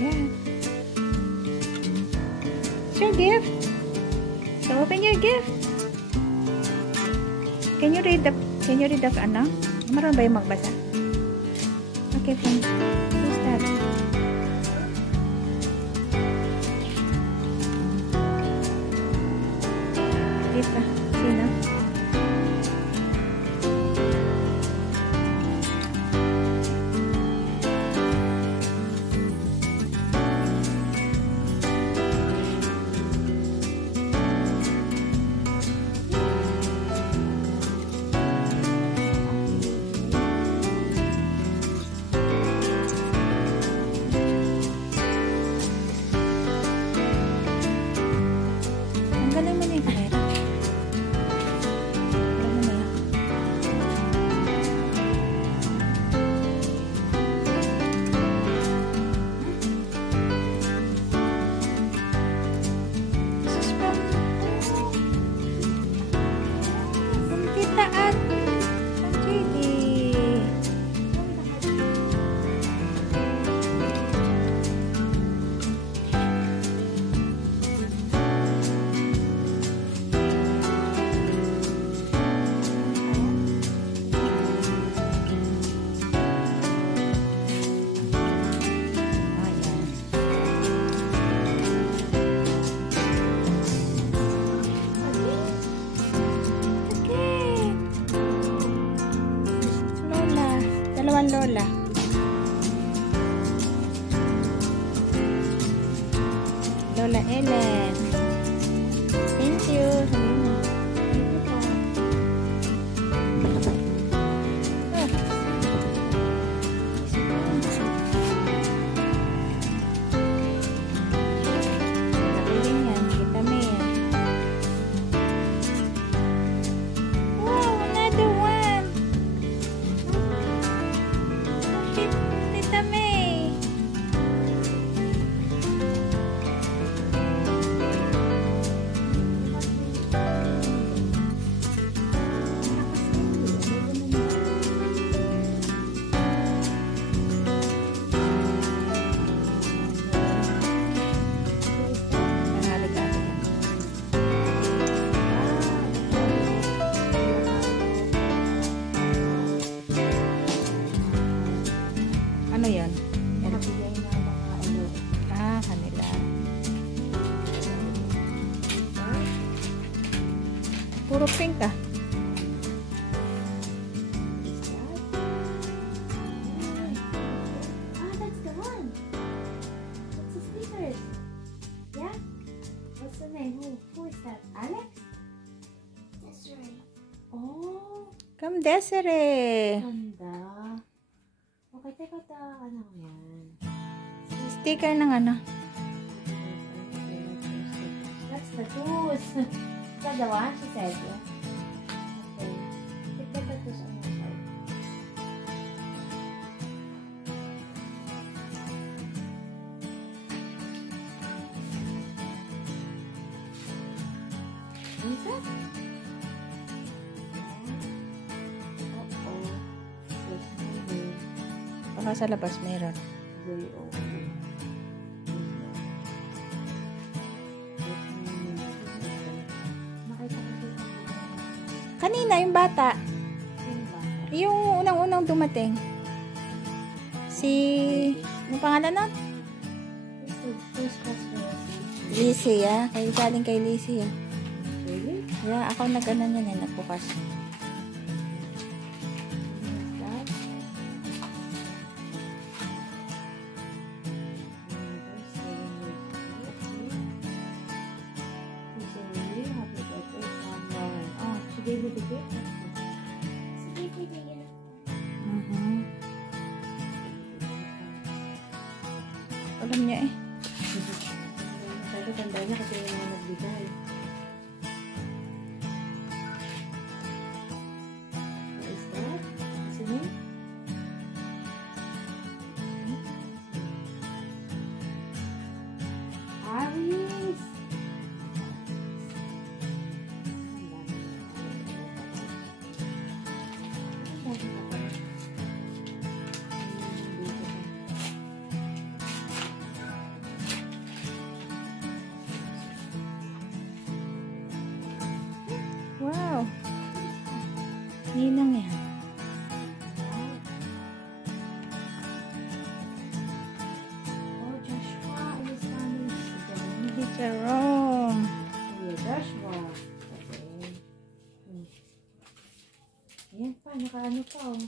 Yeah. It's your gift. So open your gift. Can you read the ano? Marunong ba yung magbasa? Okay, friends. Who's that? Dito. Sino? Tanggalin mo na yung camera. This is from Tita at from JD. Dalawang lola. Lola Ellen. Thank you. Ano yan? Kanila. Puro pink ah. That's the one. That's the stickers. Yeah? What's the name? Who is that? Alex? Desiree. Oh. Come Desiree. Ganda. Okay, teka ano yan? Sticker ng ano? That's the tools. Is that the one she said? Yeah. Okay. Take the tools on your side. What's that? Baka sa labas mayroon. Kanina yung bata. Yung unang-unang dumating. Yung pangalan na? Lizzie, ah. Galing kay Lizzie, ah. Really? Yeah, ako nag-ano niyan, nagbukas. Gave you the gift. Alam niya eh. Sabi tanda niya kasi yung mga nagbigay. What is that? What's your name? Aris! Ninang yan. Oh, Joshua and his family. Si Jerome. Yeah, Joshua. Okay. Ayan pa, nakaano pa oh.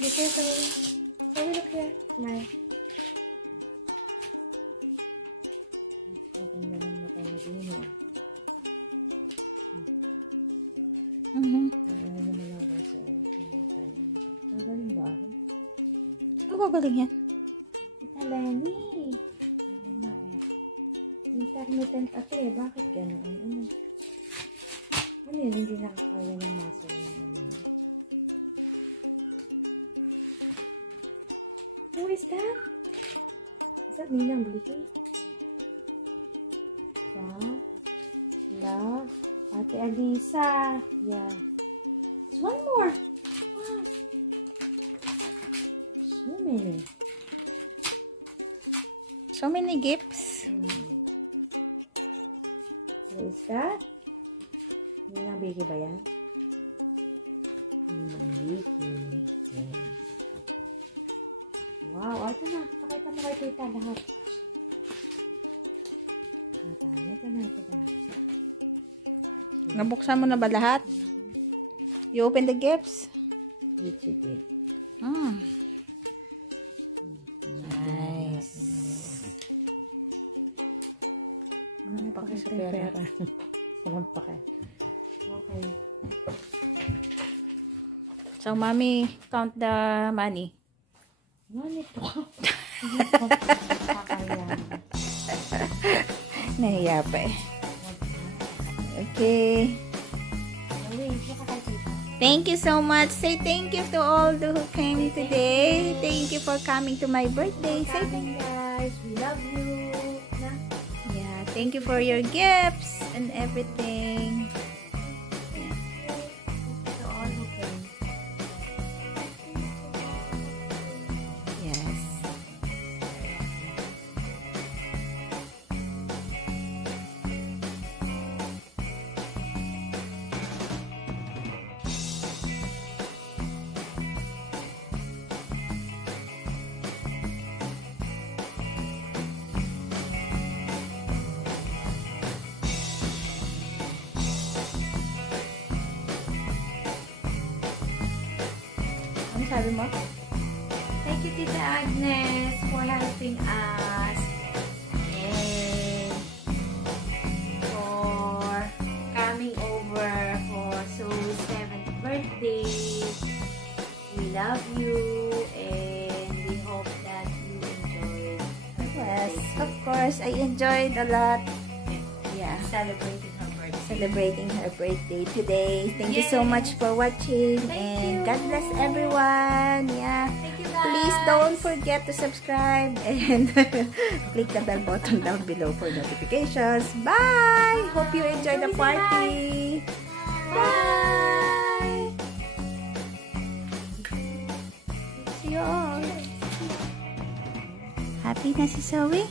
Look here, Zoe. Zoe, look here. Smile. Maganda ng mata mo din oh. Ano naman lang ako sa magaling ba ako? Ano gagaling yan? Tita Lenny. Ano na eh. Intermittent ate eh. Bakit gano'n? Ano yun? Hindi nakakaya ng muscle ng ano. Who is that? Is that Ninang Bliki? Love. Ate Alisa. Yeah. There's one more. Wow. So many. So many gifts. What is that? Ninang Bliki ba yan? Ninang Bliki. Yes. Wow. Ito na. Pakita mo kay tita lahat. Ito na. Nabuksan mo na ba lahat? You open the gifts? Yes, you did. Nice. Walang pake sa pera. Walang pake. Okay. So, mommy, count the money. Money po. Nahiya pa eh. Okay. Thank you so much. Say thank you to all who came today. Thank you for coming to my birthday. Say thank you. Guys, we love you. Yeah, thank you for your gifts and everything. To all who came. Yes. Ano sabi mo? Thank you, Tita Agnes, for helping us and for coming over for Zoe's 7th birthday. We love you and we hope that you enjoyed her Yes, birthday. of course. I enjoyed a lot. Yeah. Celebrating her birthday. Celebrating her birthday today. Thank you so Yes. much for watching. Thank And you. God bless everyone. Yeah. Thank you, guys. Please don't forget to subscribe and click the bell button down below for notifications. Bye! Hope you enjoy the party. Bye! See you all. Happy na si Zoe?